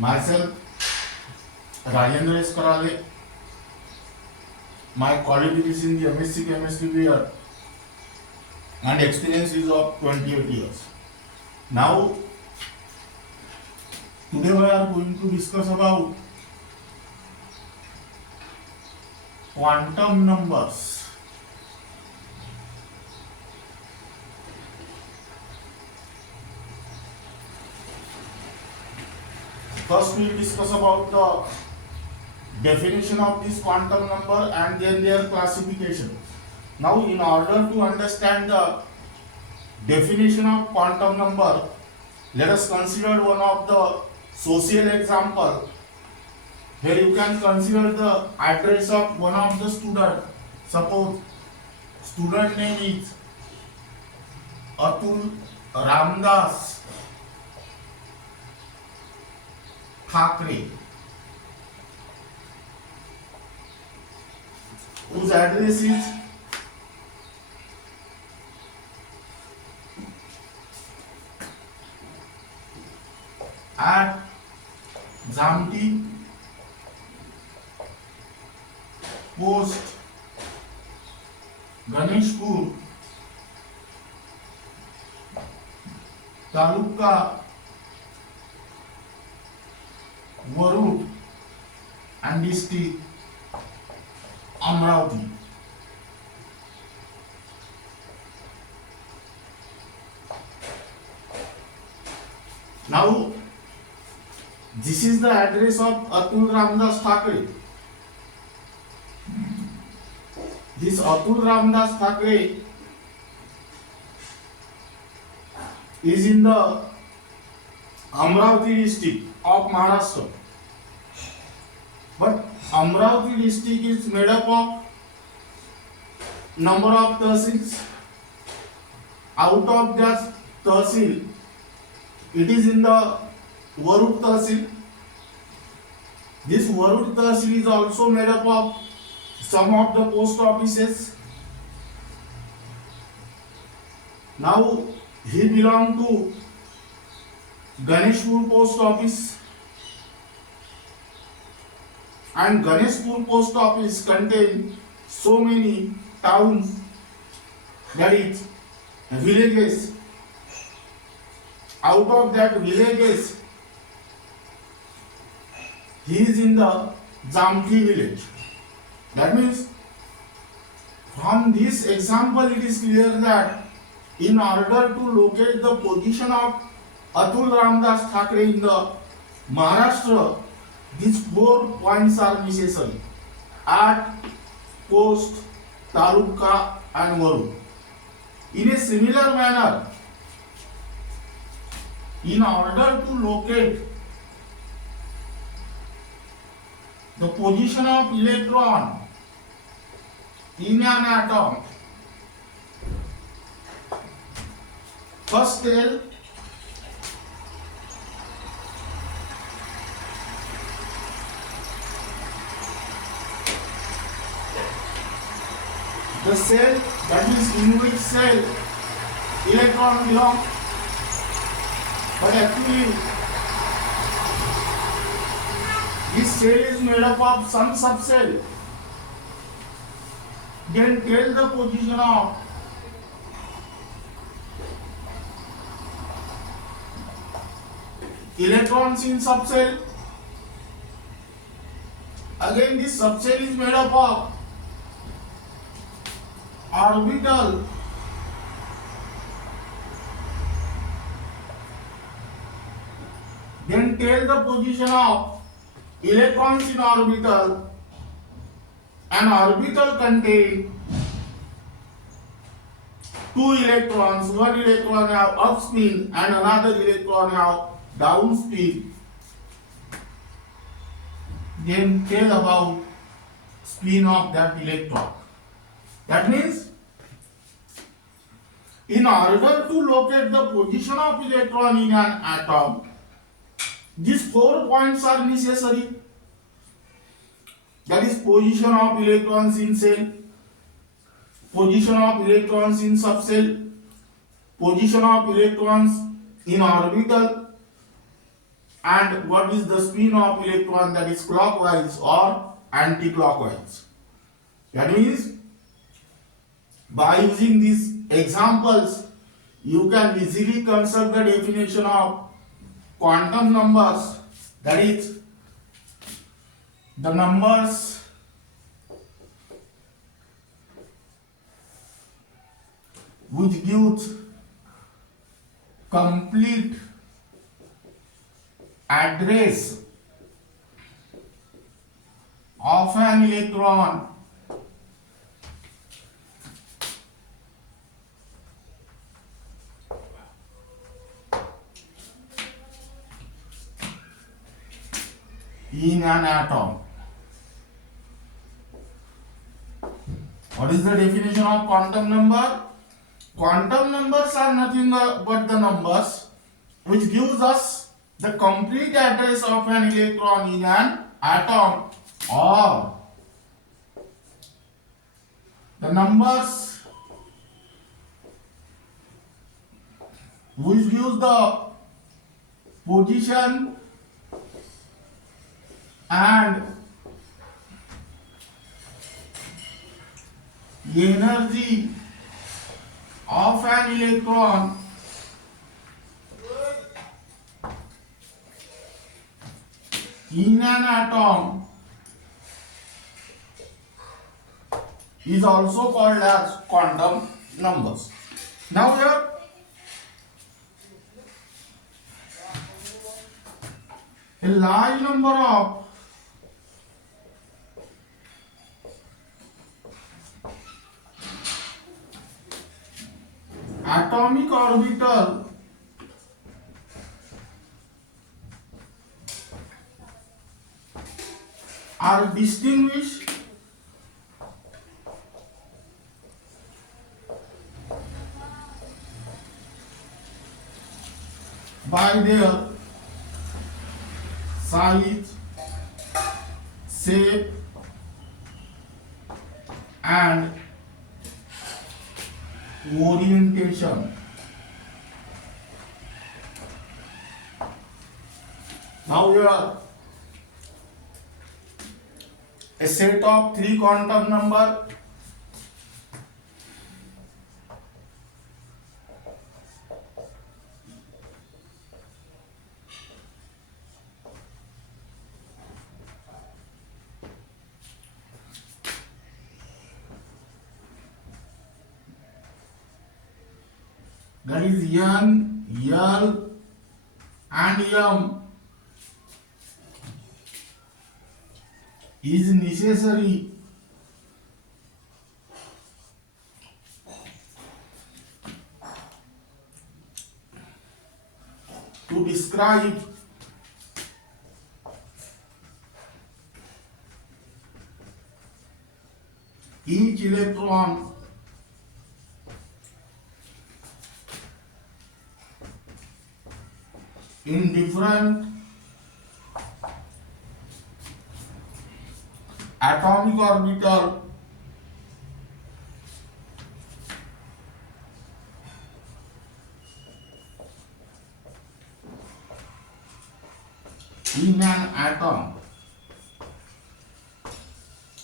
Myself, Rajendra S. Karale. My qualification in the MSc Chemistry year and experience is of 28 years. Now, today we are going to discuss about quantum numbers. First we will discuss about the definition of this quantum number and then their classification. Now, in order to understand the definition of quantum number, let us consider one of the social example where you can consider the address of one of the student. Suppose student name is Atul Ramdas Thakre, whose address is at Jamti Post, Ganeshpur, Taluka, Warud, and district Amravati. Now, this is the address of Atul Ramdas Thakre. This Atul Ramdas Thakre is in the Amravati district of Maharashtra. But Amravati district is made up of number of tahsils. Out of that tahsil, it is in the Warud tahsil. This Warud tahsil is also made up of some of the post offices. Now, he belongs to Ganeshpur post office, and Ganeshpur post office contains so many towns, that is villages. Out of that villages, he is in the Jamti village. That means, from this example it is clear that in order to locate the position of Atul Ramdas Thakre in the Maharashtra, these 4 points are necessary: at, post, taluka, and Warud. In a similar manner, in order to locate the position of electron in an atom, first tell the cell, that is in which cell electron belongs. But actually, this cell is made up of some subcell. Then tell the position of electrons in subcell. Again, this subcell is made up of orbital. Then tell the position of electrons in orbital. An orbital contains 2 electrons. One electron have up spin and another electron have down spin. Then tell about spin of that electron. That means, in order to locate the position of electron in an atom, these 4 points are necessary. That is position of electrons in cell, position of electrons in subcell, position of electrons in orbital, and what is the spin of electron, that is clockwise or anti-clockwise. That means by using these examples you can easily construct the definition of quantum numbers, that is the numbers which gives complete address of an electron in an atom. What is the definition of quantum number? Quantum numbers are nothing but the numbers which gives us the complete address of an electron in an atom, or the numbers which gives the position and energy of an electron in an atom is also called as quantum numbers. Now here a large number of atomic orbital are distinguished by their size, shape, and orientation. Now here a set of 3 quantum number that is N, L and M is necessary to describe each electron in different atomic orbital in an atom,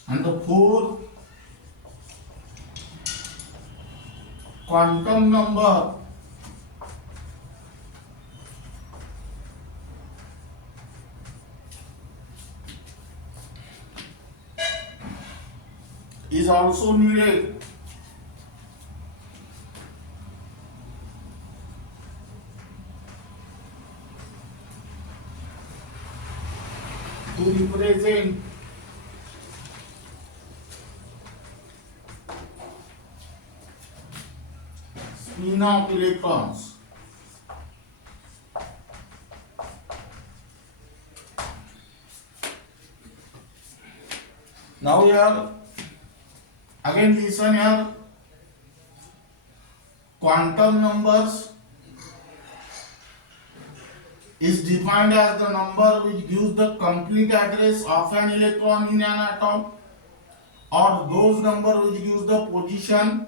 and the 4th quantum number is also needed to represent spin of electrons. Now here again listen here, quantum numbers is defined as the number which gives the complete address of an electron in an atom, or those number which gives the position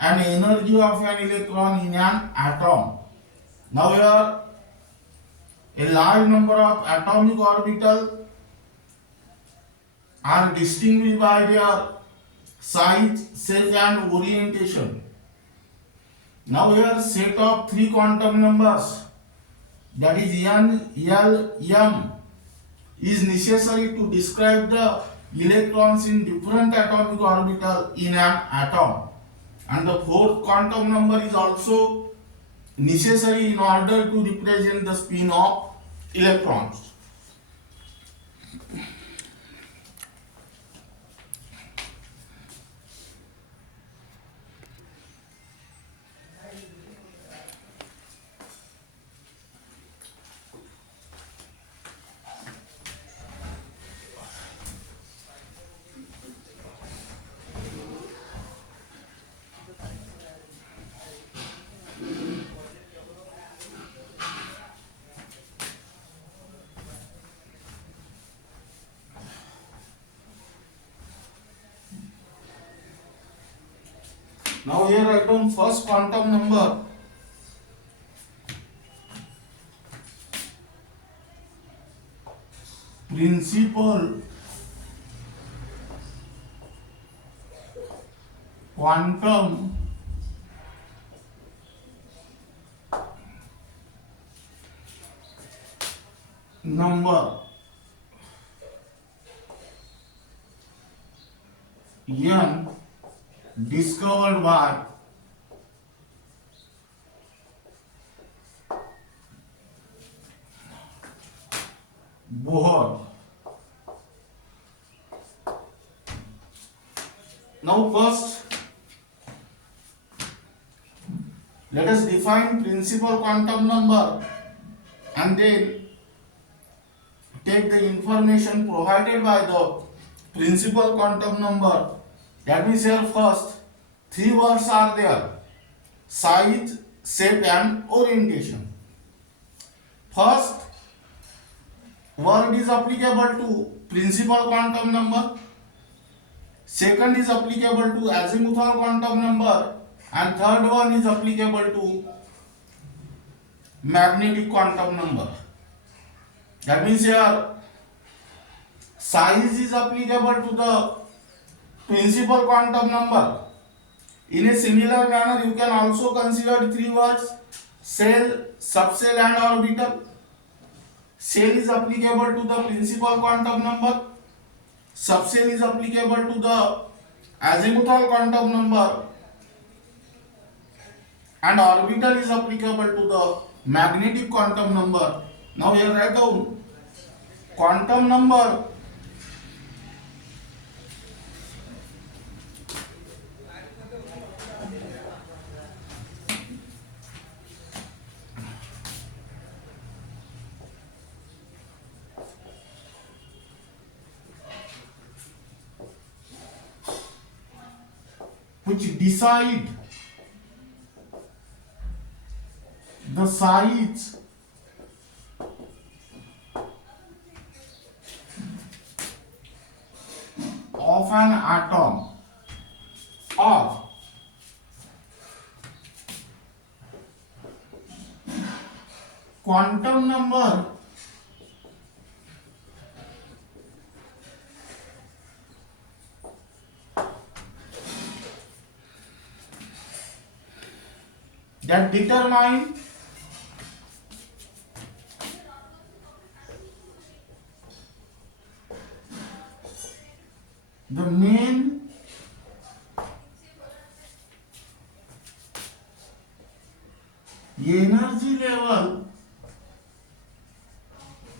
and energy of an electron in an atom. Now here A large number of atomic orbitals are distinguished by their size, shape and orientation. Now here set of three quantum numbers, that is n, l, m, is necessary to describe the electrons in different atomic orbital in an atom, and the fourth quantum number is also necessary in order to represent the spin of electrons. Now here write down first quantum number. Principal quantum number n discovered by Bohr. Now first let us define principal quantum number and then take the information provided by the principal quantum number. That means here first three words are there: size, shape and orientation. First word is applicable to principal quantum number, second is applicable to azimuthal quantum number, and third one is applicable to magnetic quantum number. That means here size is applicable to the principal quantum number. In a similar manner, you can also consider three words: shell, subshell and orbital. Shell is applicable to the principal quantum number, subshell is applicable to the azimuthal quantum number, and orbital is applicable to the magnetic quantum number. Now here write down quantum number which decide the size of an atom or quantum number that determine the main energy level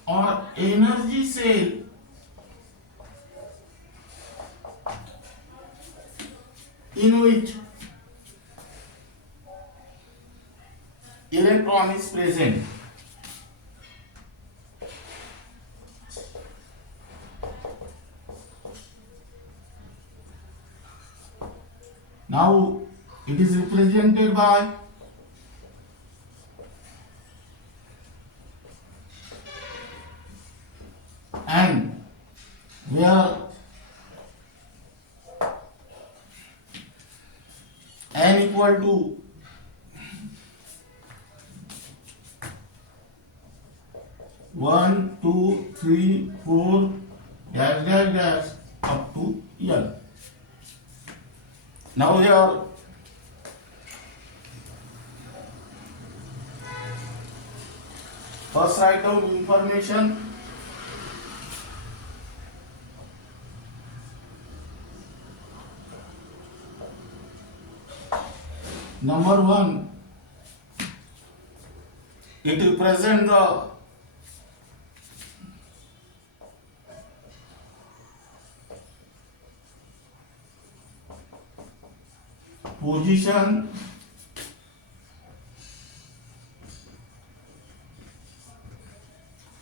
or energy cell in which electron is present. Now it is represented by N, where N equal to 1, 2, 3, 4, dash, dash, dash, up to N. Now here, first write down information. Number 1, it represents the position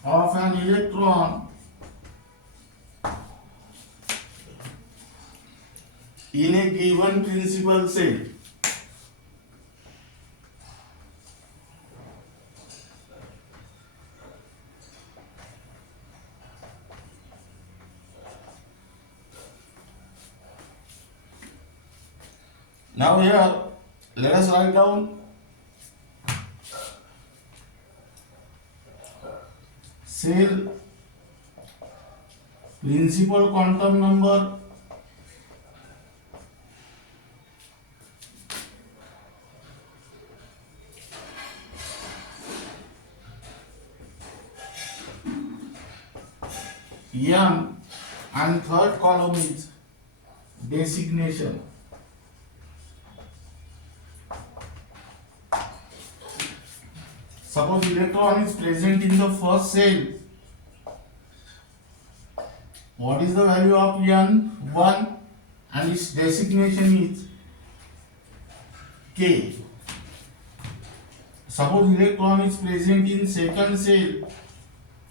of an electron in a given principal cell. Now here, let us write down cell principal quantum number M, and third column is designation. Suppose electron is present in the first cell. What is the value of N? 1, and its designation is K. Suppose electron is present in second cell.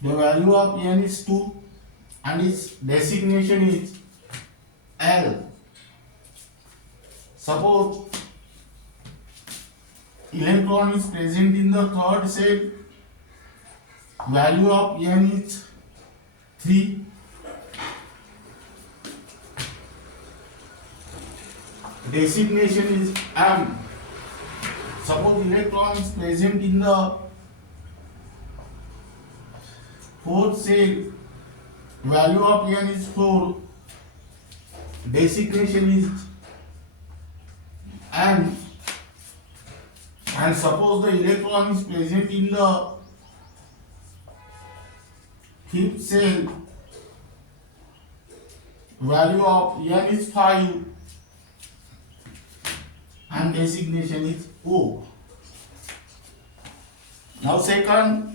The value of N is 2, and its designation is L. Suppose electron is present in the third cell. Value of N is 3. Designation is M. Suppose electron is present in the fourth cell. Value of N is 4. Designation is N. And suppose the electron is present in the fifth cell. Value of N is 5. And designation is O. Now second,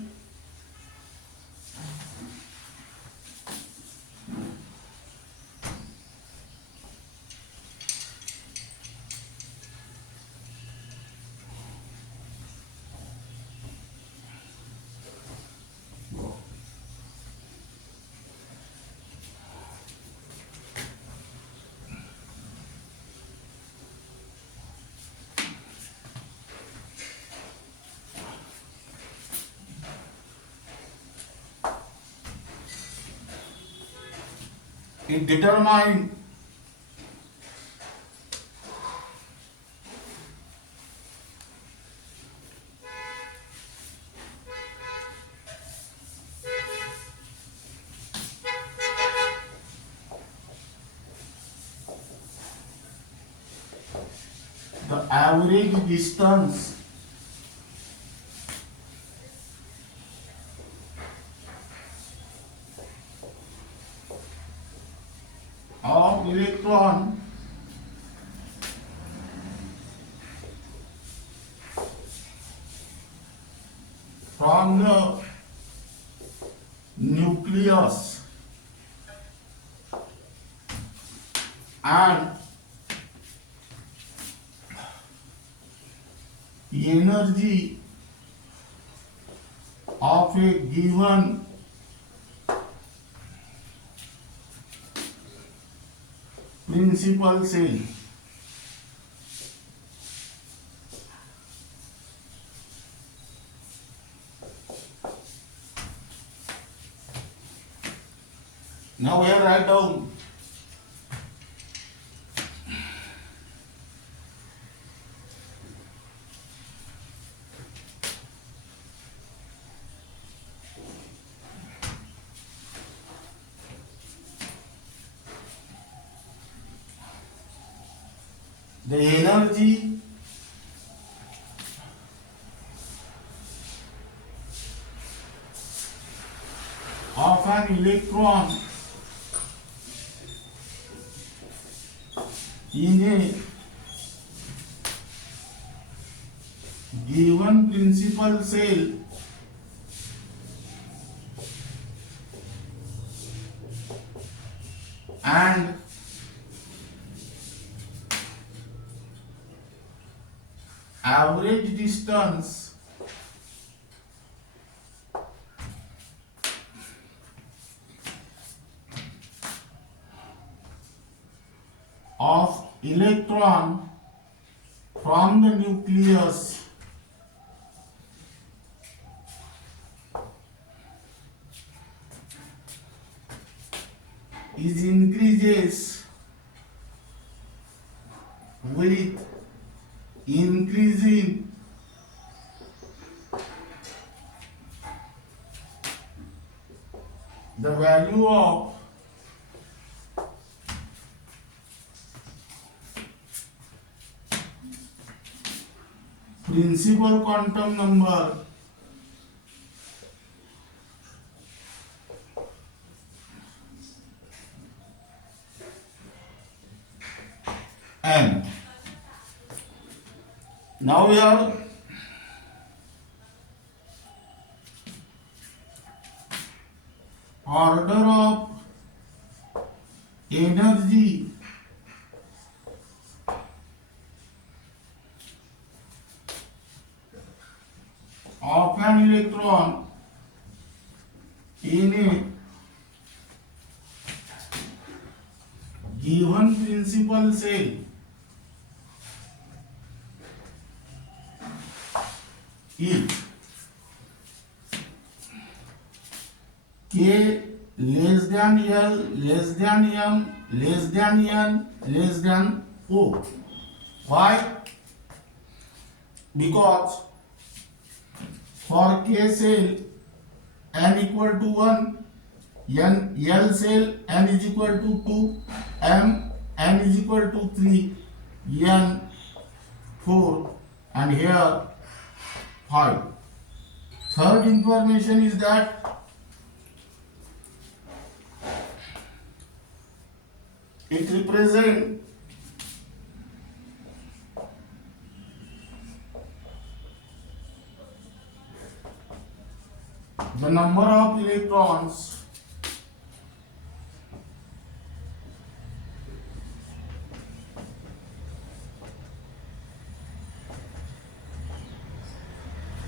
it determines the average distance of electron from the nucleus and energy of a given principal cell. Now here write down the energy of an electron in a given principal cell and average distance of electron from the nucleus is increases with increasing the value of principal quantum number n. Now we are order of energy of an electron in a given principal cell is K less than L less than M less than N less than O. Why? Because for K cell n equal to 1, L cell n is equal to 2, n is equal to 3, n 4, and here 5. Third information is that it represents the number of electrons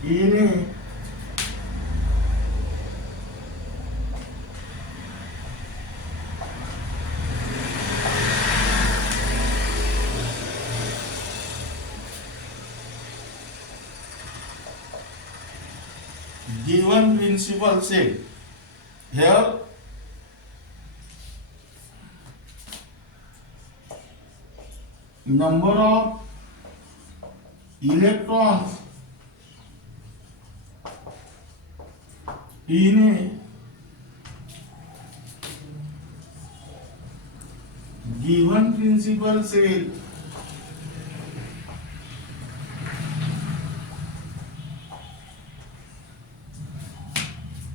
in a given principal cell. Here number of electrons in a given principal cell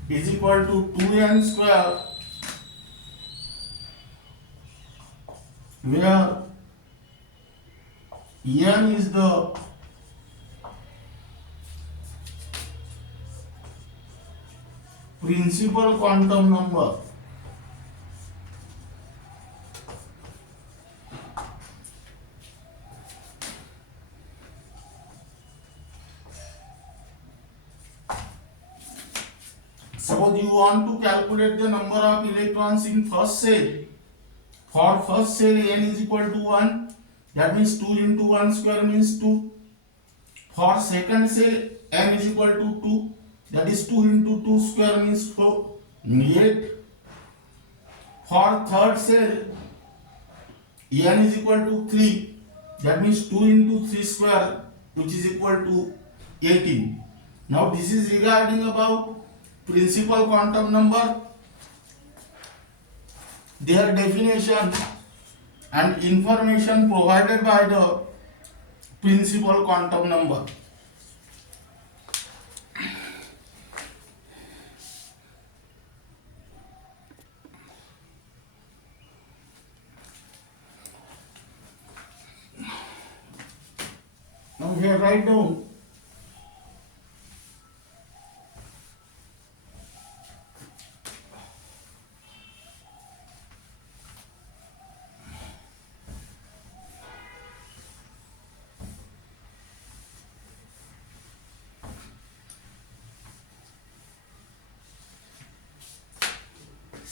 is equal to 2n square, where n is the principal quantum number. Suppose you want to calculate the number of electrons in first cell. For first cell n is equal to 1, that means 2 into 1 square means 2. For second cell n is equal to 2, that is 2 into 2 square means 4, 8. For third cell n is equal to 3, that means 2 into 3 square, which is equal to 18. Now this is regarding about principal quantum number, their definition and information provided by the principal quantum number. Now here write down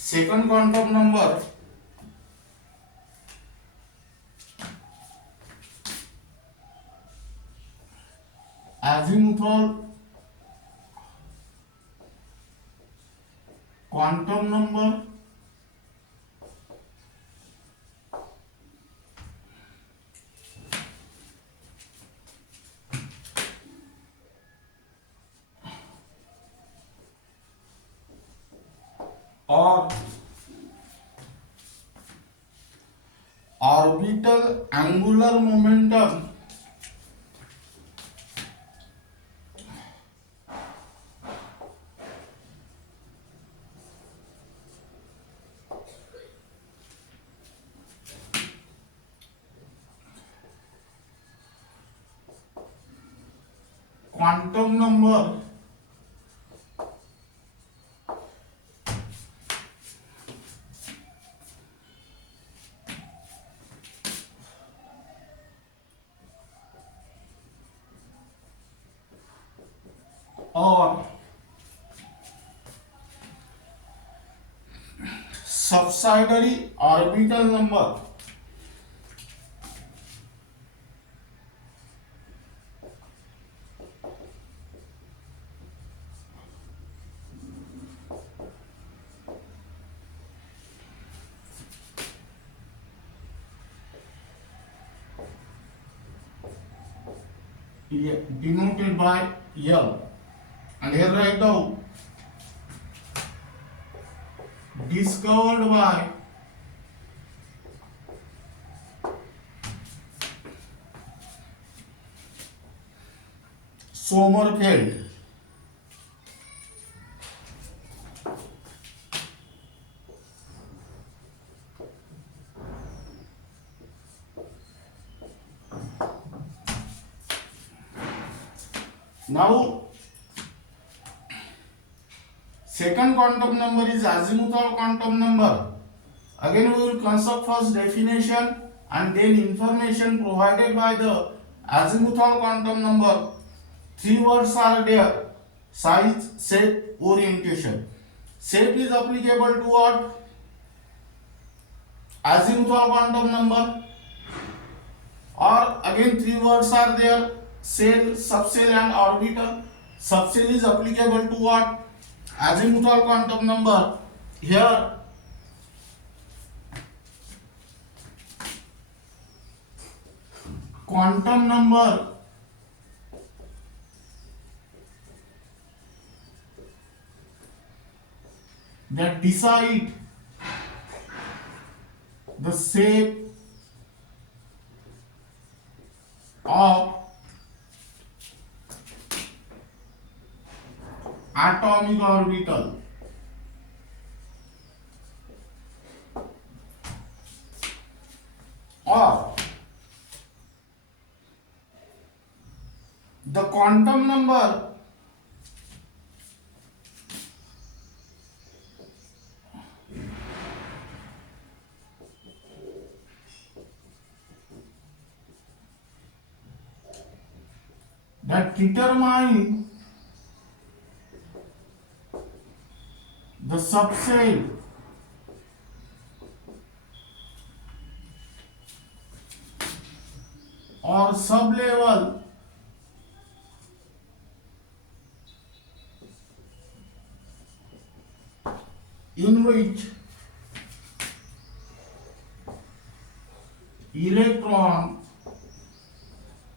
second quantum number azimuthal quantum number or orbital angular momentum quantum number or subsidiary orbital number denoted by L, and here write down discovered by Sommerfeld. Now second quantum number is azimuthal quantum number. Again we will construct first definition and then information provided by the azimuthal quantum number. Three words are there: size, shape, orientation. Shape is applicable to what? Azimuthal quantum number. Or again three words are there: shell, subshell and orbital. Subshell is applicable to what? Azimuthal quantum number. Here quantum number that decide the shape of atomic orbital. Or the quantum number that determine the subshell or sublevel in which electron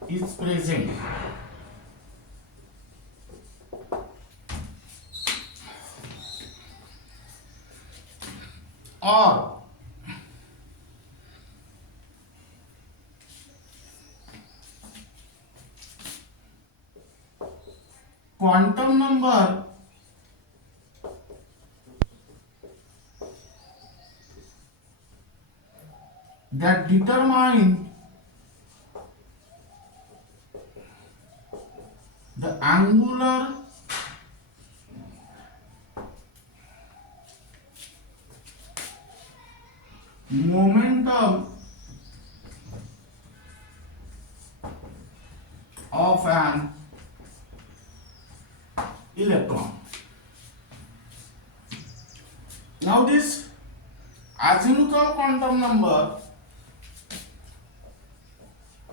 is present. Or quantum number that determine the angular momentum of an electron. Now this azimuthal quantum number,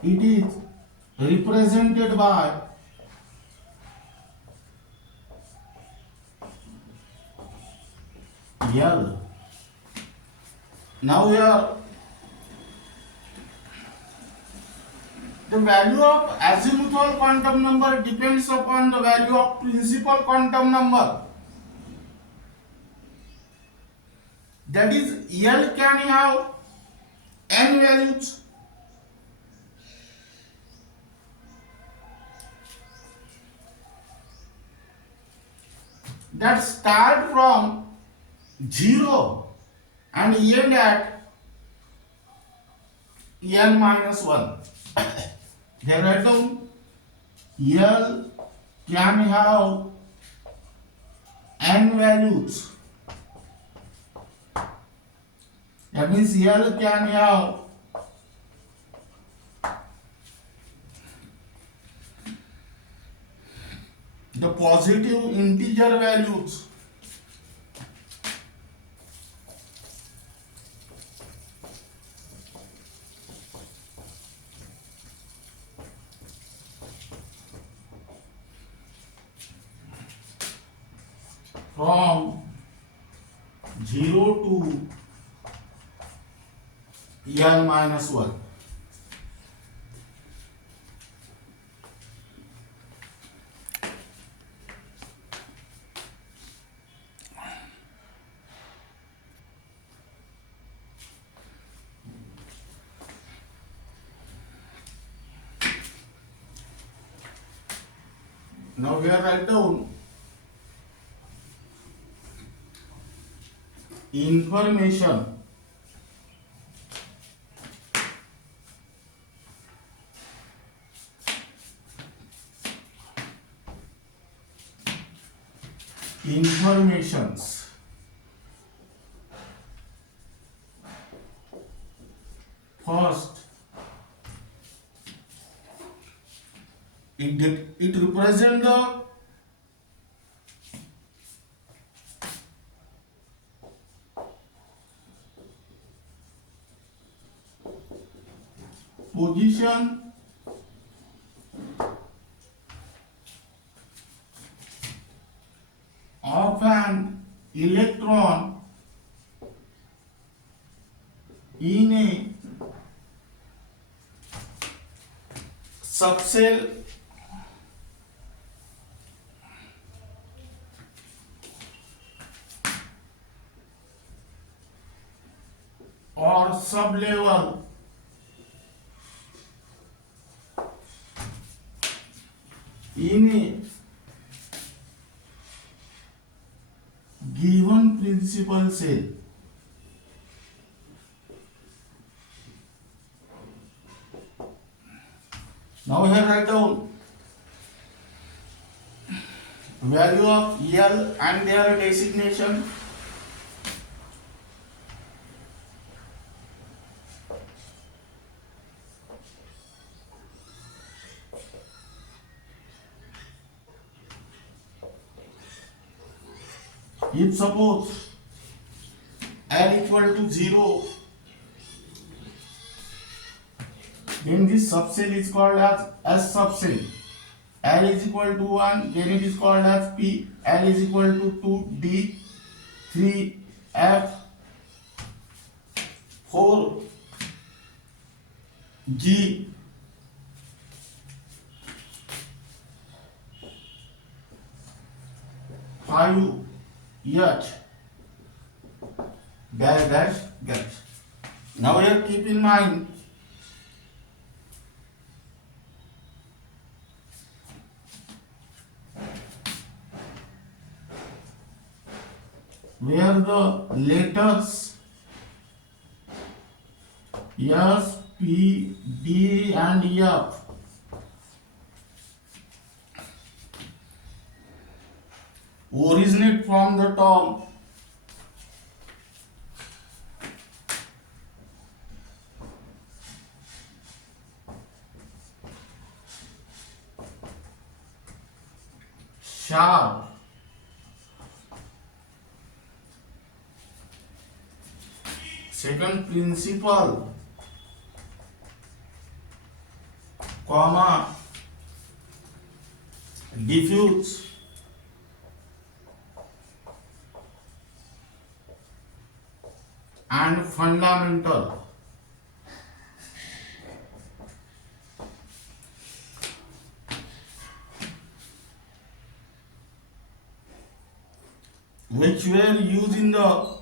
it is represented by L. Now here the value of azimuthal quantum number depends upon the value of principal quantum number. That is, L can have n values. That start from 0 and end at n minus 1. Then write down L can have n values. That means L can have the positive integer values from 0 to n minus 1. Now here write down information informations first it represents the position of an electron in a subcell or sublevel in a given principal cell. Now here write down value of L and their designation. If suppose L equal to 0, then this subcell is called as S subcell. L is equal to 1, then it is called as P. L is equal to 2, D, 3, F, 4, G, 5, H, dash, dash, dash. Now here keep in mind where the letters S, P, D and F originate from the term sharp. Second principle, comma, diffuse, and fundamental. Which were used in the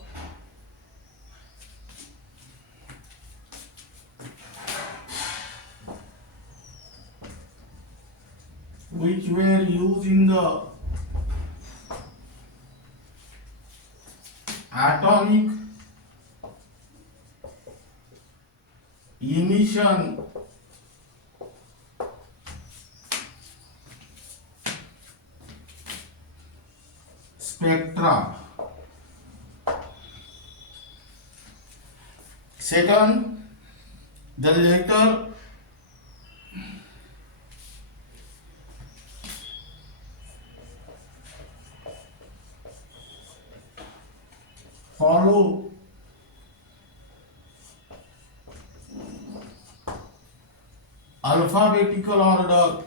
atomic emission spectra. Second, the later follow alphabetical order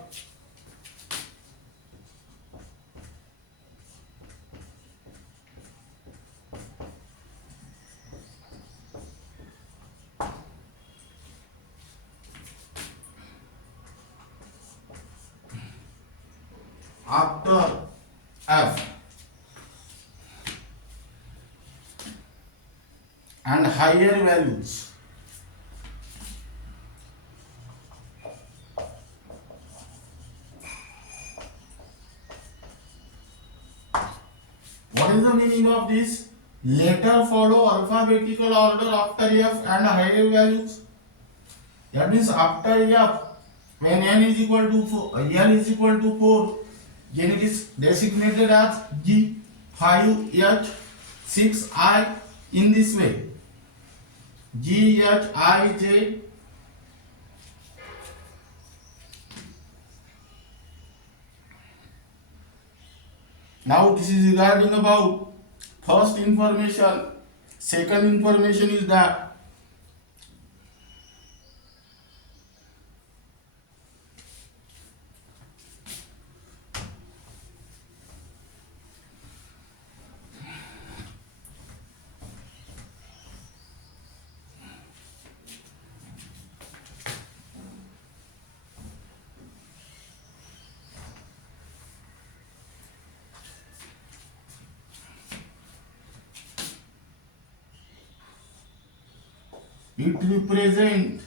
after F and higher values. What is the meaning of this? Later follow alphabetical order after F and higher values. That means after F, when n is equal to 4, n is equal to 4, then it is designated as G, 5, H, 6, I in this way. G, H, I, J. Now this is regarding about first information. Second information is that it represents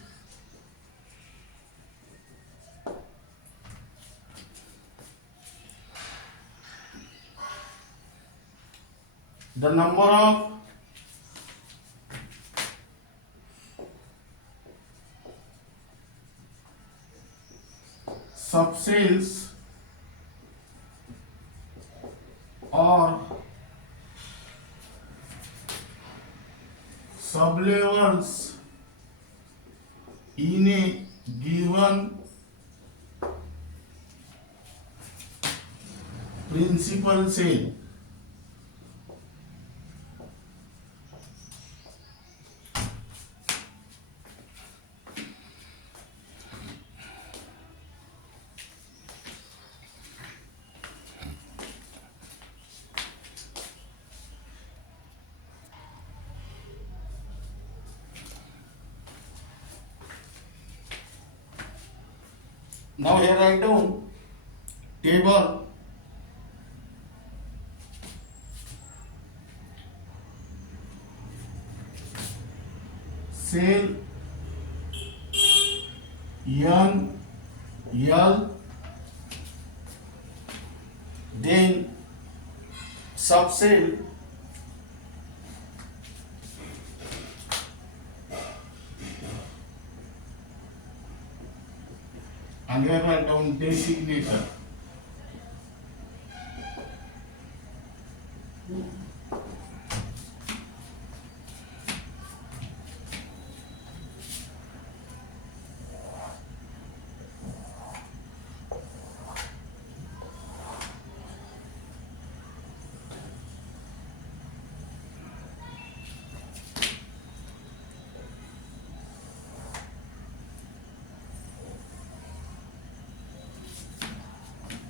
the number of subcells or sublevels in a given principal cell. Now here write down table cell N L, then subcell and here write down designation.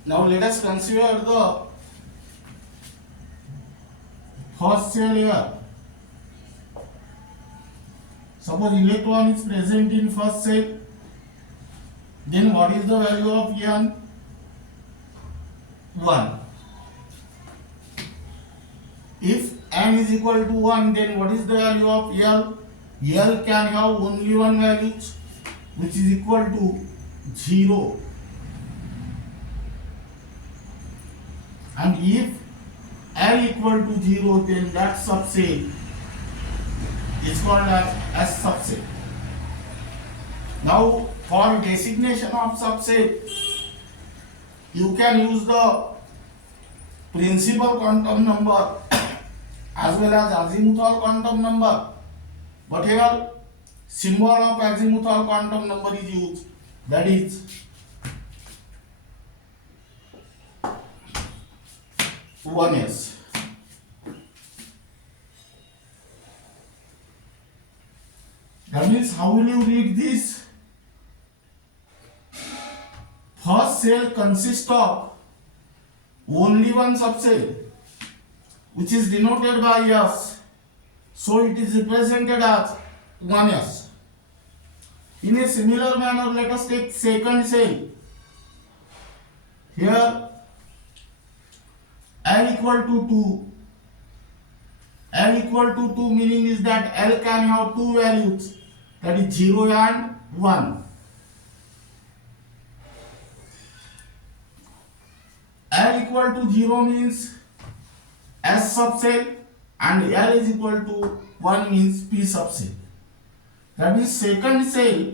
Now let us consider the first cell here. Suppose electron is present in first cell, then what is the value of n? 1. If n is equal to 1, then what is the value of L? L can have only one value, which is equal to 0. And if L equal to 0, then that subset is called as S subset. Now, for designation of subset, you can use the principal quantum number as well as azimuthal quantum number. But here, symbol of azimuthal quantum number is used, that is 1s. That means, how will you read this? First cell consists of only one subcell, which is denoted by S. So it is represented as 1s. In a similar manner, let us take second cell. Here L equal to 2. L equal to 2 meaning is that L can have two values, that is 0 and 1. L equal to 0 means S subcell and L is equal to 1 means P subcell. That means second cell,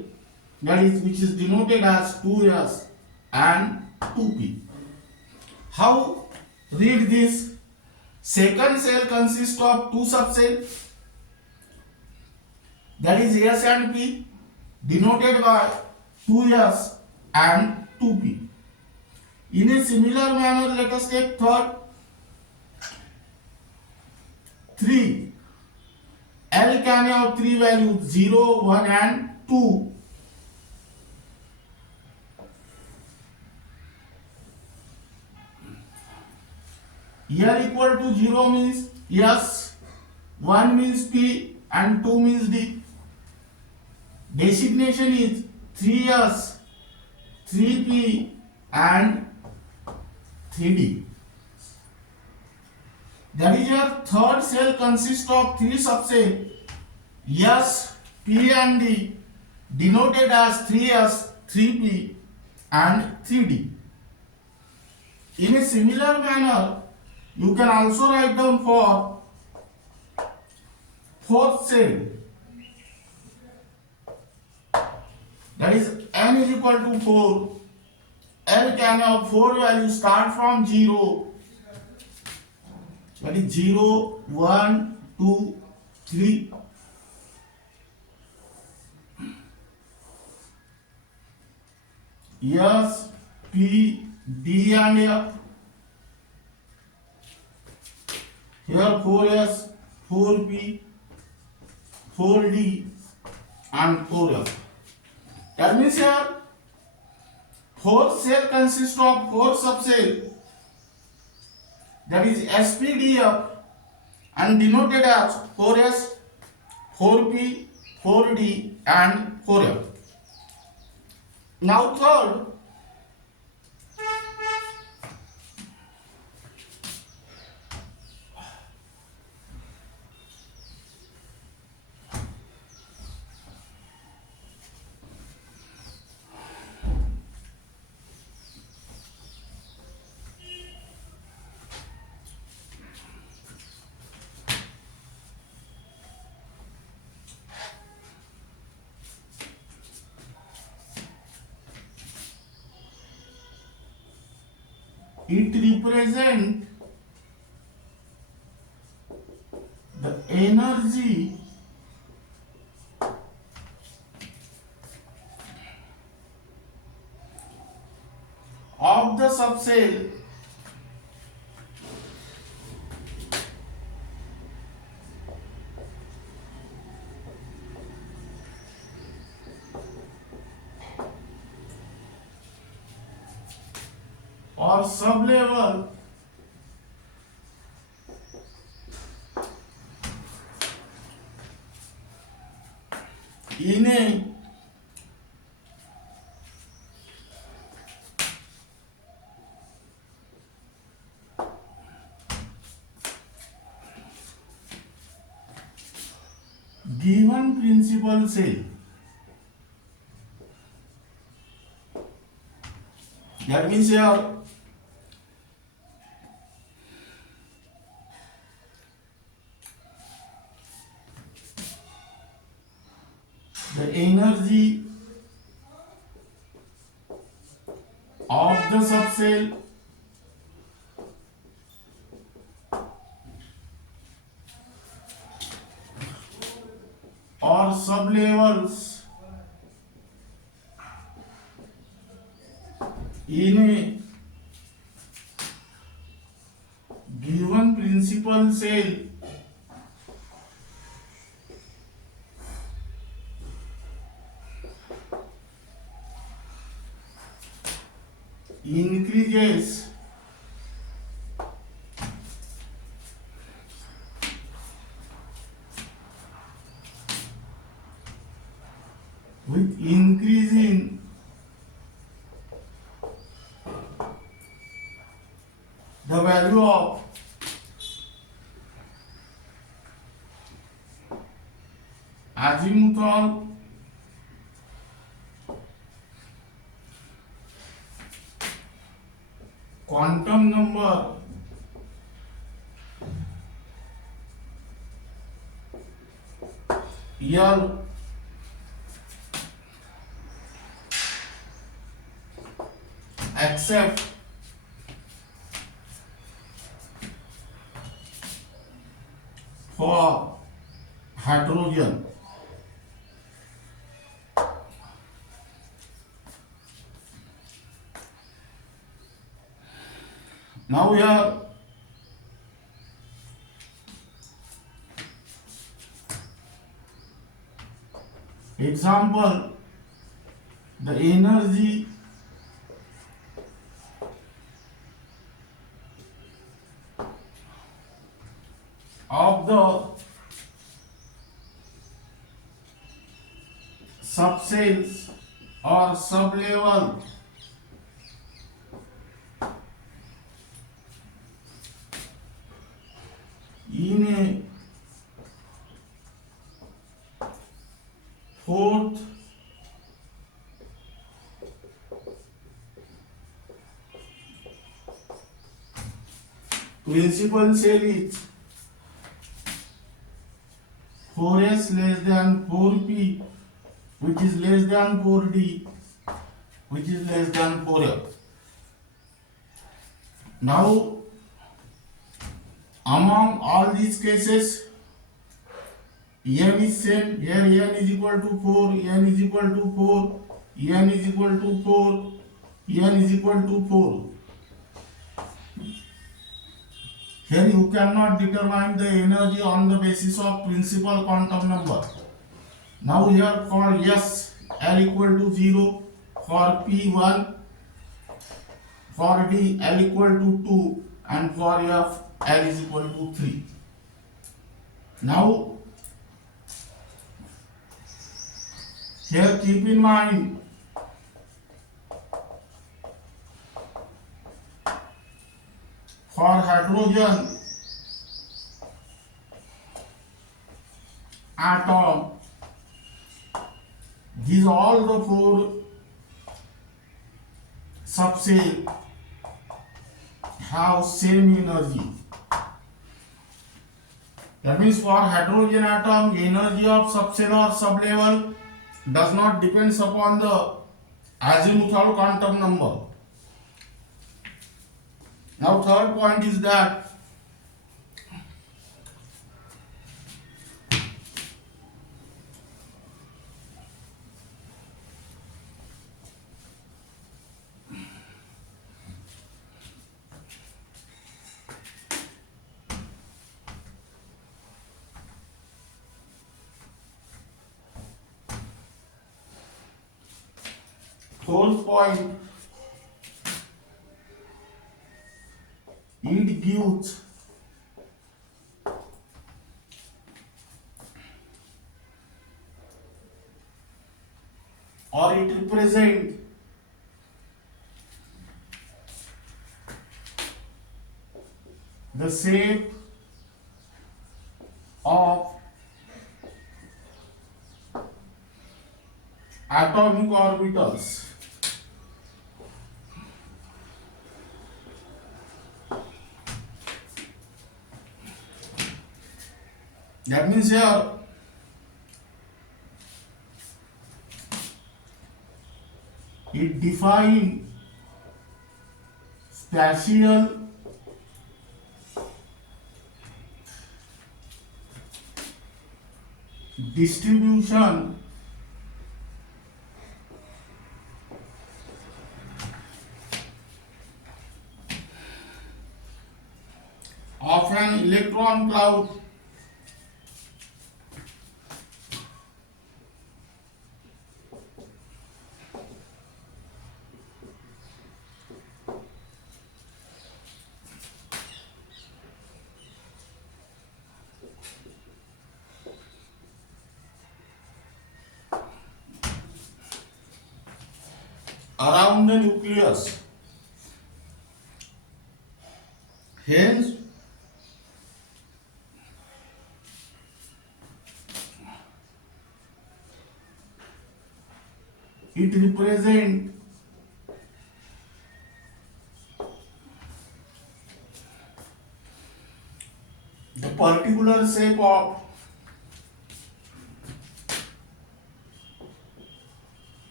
that is which is denoted as 2S and 2P. How read this? Second cell consists of two subcells, that is S and P, denoted by 2S and 2P. In a similar manner, let us take third. 3. L can have three values, 0, 1 and 2. Here equal to 0 means S, 1 means P and 2 means D. Designation is 3S, 3P and 3D. That is your third cell consists of three subsets, S, P and D, denoted as 3S, 3P and 3D. In a similar manner, you can also write down for fourth cell, that is n is equal to 4. L can have four values, start from 0, that is 0, 1, 2, 3. S, P, D and F. Here 4S, 4P, 4D and 4F. That means here fourth cell consists of four subcells, that is SPDF and denoted as 4S, 4P, 4D and 4F. Now third, it represents the energy of the subcell or sublevel in a given principal cell. That means here the energy of the subcell or sublevels in a given principal cell increases with increase in the value of azimuthal quantum number L except for hydrogen. Now here example, the energy of the subcells or sublevel in a fourth principal cell is 4s less than 4p, which is less than 4d, which is less than 4f. Now, among all these cases, n is same. Here n is equal to 4, n is equal to 4, n is equal to 4, n is equal to 4. Here you cannot determine the energy on the basis of principal quantum number. Now here for S, L equal to 0, for P 1, for D, L equal to 2, and for F, L is equal to 3. Now here keep in mind for hydrogen atom, these all the four subcells have same energy. That means for hydrogen atom, energy of subcell or sublevel does not depends upon the azimuthal quantum number. Now third point is that fourth point, it gives or it represents the shape of atomic orbitals. That means here it defines spatial distribution of an electron cloud around the nucleus. Hence, it represents the particular shape of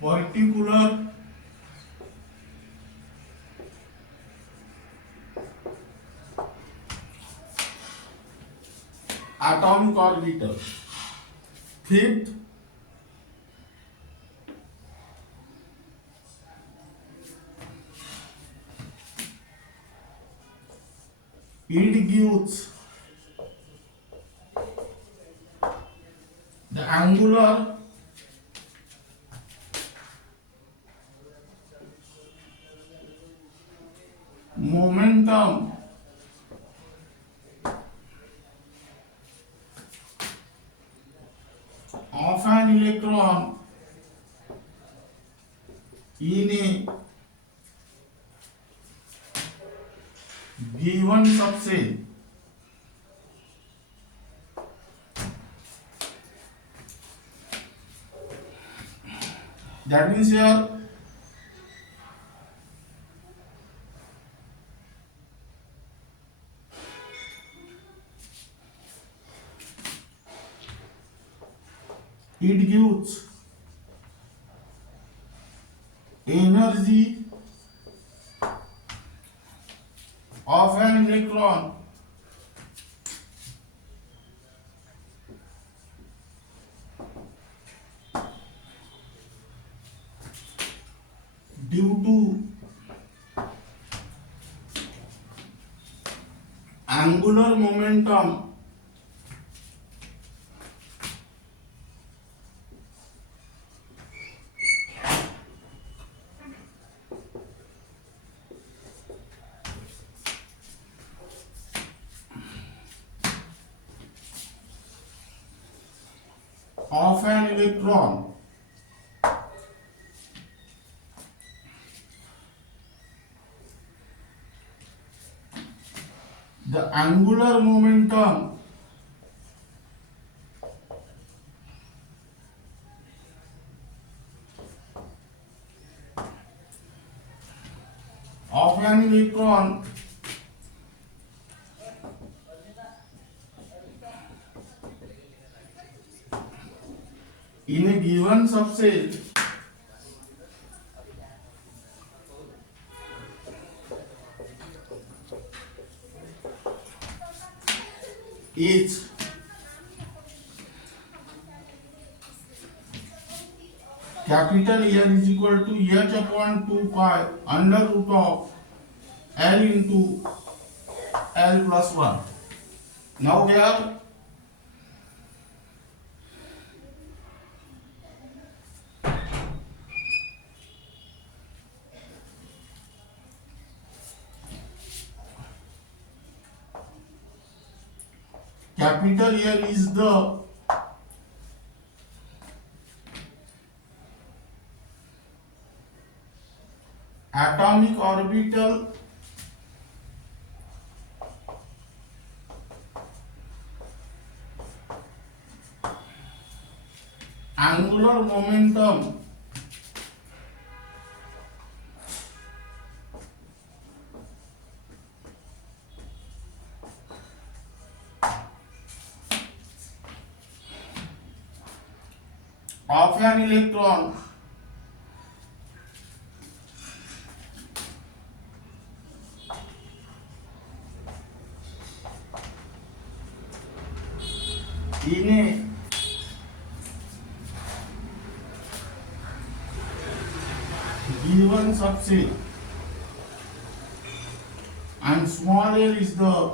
particular atomic orbital. Fifth, it gives the angular momentum of an electron in a given subset. That means here it gives energy of an electron due to angular momentum of an electron. The angular momentum of an electron in a given subset is capital L is equal to h upon 2 pi under root of L into L plus 1. Now here capital L is the atomic orbital angular momentum of an electron in a given subset, and small l is the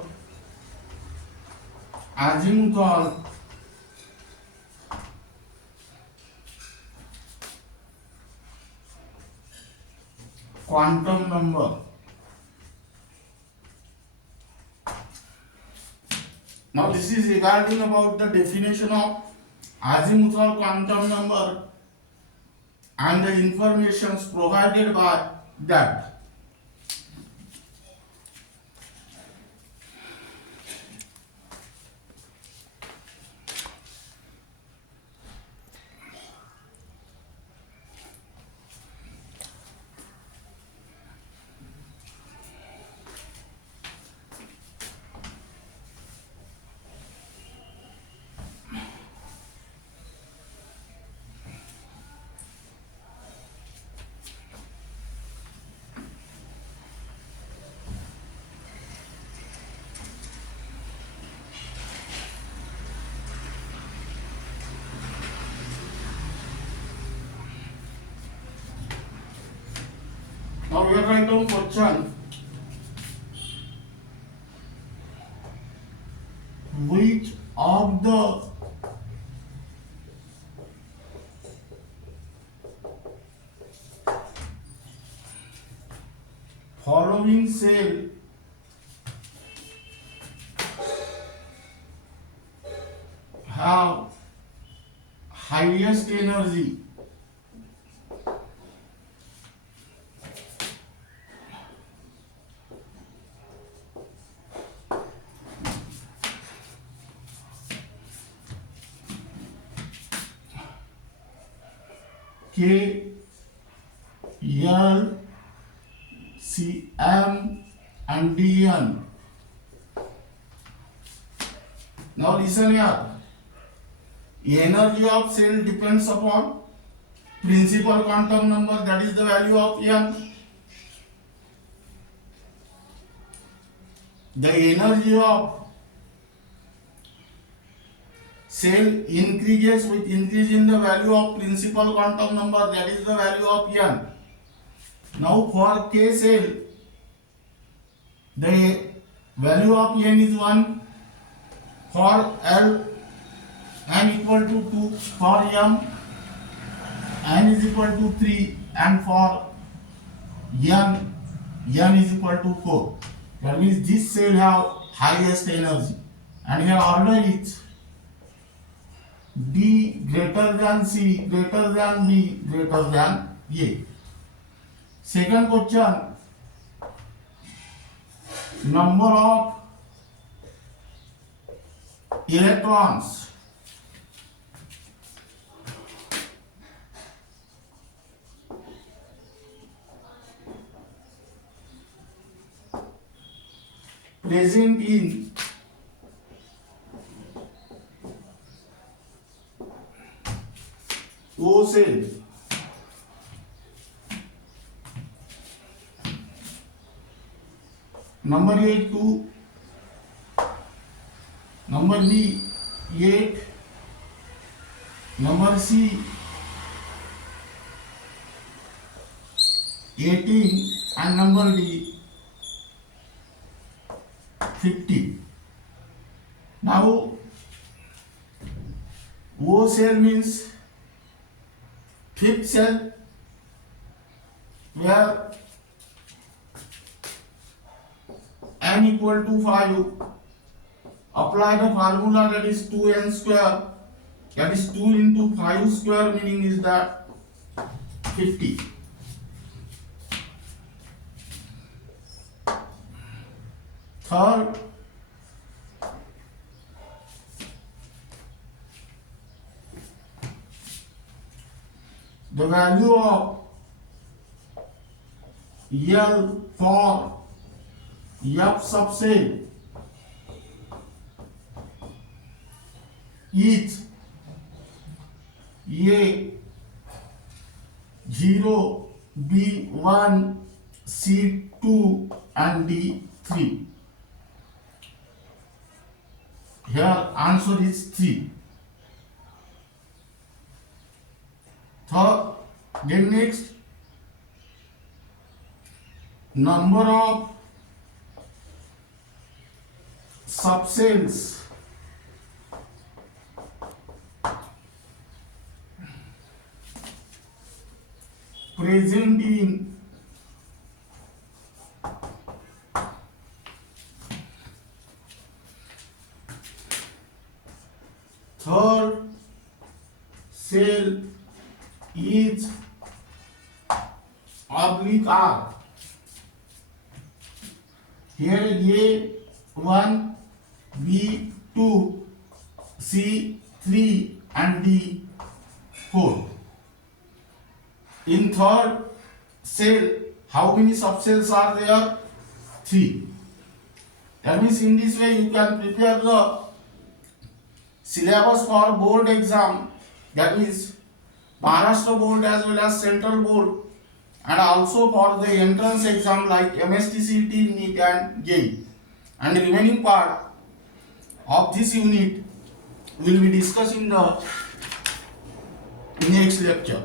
azimuthal quantum number. Now this is regarding about the definition of azimuthal quantum number and the informations provided by that. Now we are trying to question which of the following cell have highest energy K, L, C, M and D, N. Now listen here. Energy of cell depends upon principal quantum number, that is the value of N. The energy of cell increases with increase in the value of principal quantum number, that is the value of N. Now for K cell, the value of N is 1, for L N equal to 2, for M N is equal to 3, and for N is equal to 4. That means this cell have highest energy, and here order is D greater than C greater than B greater than A. Second question, number of electrons present in O cell. Number 8 2, number B 8, number C 18 and number D 50. Now O cell means fifth cell, where n equal to 5. Apply the formula, that is 2n square, that is 2 into 5 square, meaning is that 50. Third, the value of L for F subset is A 0, B1, C2 and D3. Here answer is 3. Third, then next, number of subcells present in third cell is oblique R. Here A1, B2, C3 and D4. In third cell, how many subcells are there? 3. That means in this way you can prepare the syllabus for board exam, that means Maharashtra board as well as central board, and also for the entrance exam like MST, CET, NEET and JEE. And the remaining part of this unit will be discussed in the next lecture.